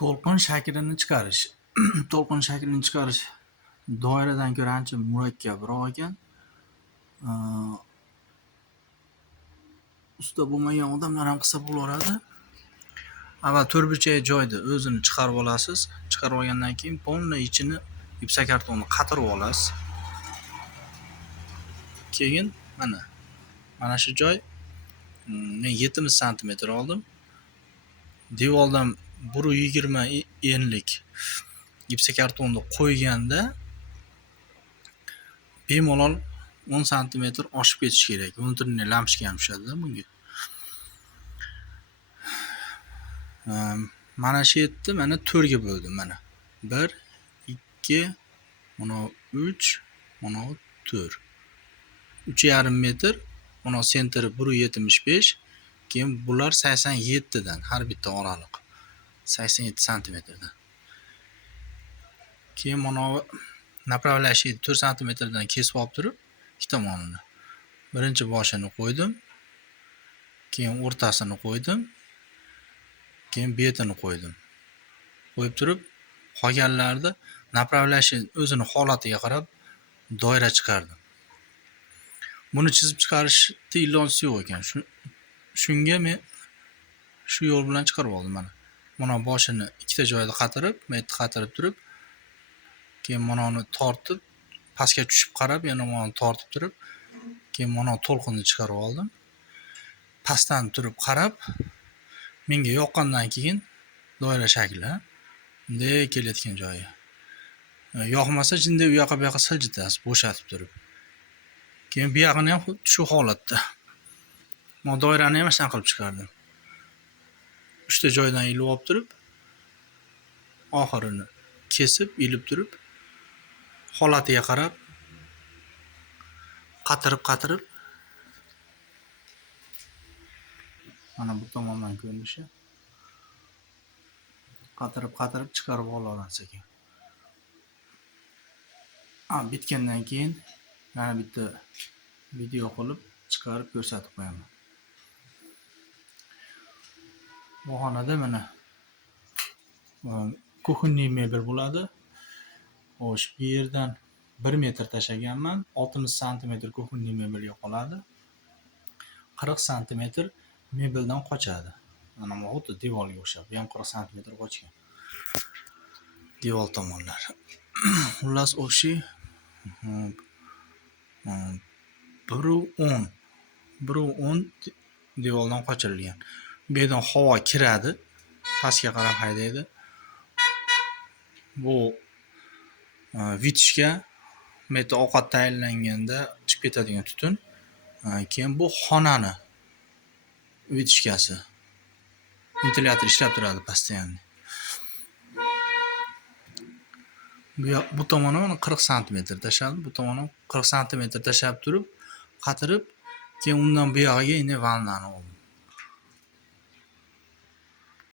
To'lqin shaklini chiqarish. To'lqin shaklini chiqarish doiradan ko'ra ancha murakkabroq ekan. Usta bo'lmagan odamlar ham qilsa bo'laveradi. Avval to'rtburchak joyda o'zini chiqarib olasiz. Chiqarib olgandan keyin polniy ichini ipsa kartonni qatirib olasiz. Keyin mana shu joy men 70 sm oldim. Devordan 1.20 enlik ipsa kartonni qo'yganda bemalol 10 sm oshib ketishi kerak. Внутренний lampochka ham tushadi bunga. Mana shu yerda mana 4 ga bo'ldim mana. 1 2 mana 3 mana 4. 3,5 metr, mana sentri 1.75, keyin bular 87 dan har bitta oraliq. 87 sm dan. Keyin mana направляющий 4 sm dan kesib olib turib, ikki tomonini. Birinchi boshini qo'ydim, keyin o'rtasini qo'ydim, keyin betini qo'ydim. Qo'yib turib, qolganlarni направляющий o'zini holatiga qarab doira chiqardim. Buni chizib chiqarishda iloji yo'q ekan. Shunga men shu yo'l bilan chiqarib oldim mana. Mana boshini ikkita joyda qatirib, qatirib turib, keyin mana uni tortib, pastga tushib qarab, yana mana tortib turib, keyin mana to'lqinni chiqarib oldim. Pastdan turib qarab, menga yoqqandan keyin doira shakli bunday kelayotgan joyi. Yoqmasa jinday u yoqqa bu yoqqa siljitasiz bo'shatib turib. Keyin bu yoqini ham shu holatda. Mana doirani ham shunday qilib chiqardim. 3 ta joydan ilib olib turib, oxirini kesib, ilib turib, holatiga qarab qatirib mana bu tomondan ko'rinishi. Qatirib chiqarib olaverasiz ekan. Bitgandan keyin yana bitta video qilib chiqarib ko'rsatib qo'yaman. Bu xonada mana kuxonniy mebel bo'ladi. Xo'sh, bu yerdan 1 metr tashaganman. 60 sm kuxonniy mebelga qoladi. 40 sm mebeldan qochadi. Mana bu xuddi devorga o'xshab, bu ham 40 sm qochgan. Devor tomonlar. Xullas o'xshi 1.10 devordan qochirilgan. Bu yerdan havo kiradi, pastga qarab haydaydi. Bu vitishga meta ovqat tayinlanganda chiqib ketadigan tutun. Keyin bu xonani vitishkasi. Ventilyator ishlab turadi постоянно. Bu tomoni mana 40 sm tashladi, bu tomoni 40 sm tashlab turib, qatirib, keyin undan bu yog'iga endi vannani oldim.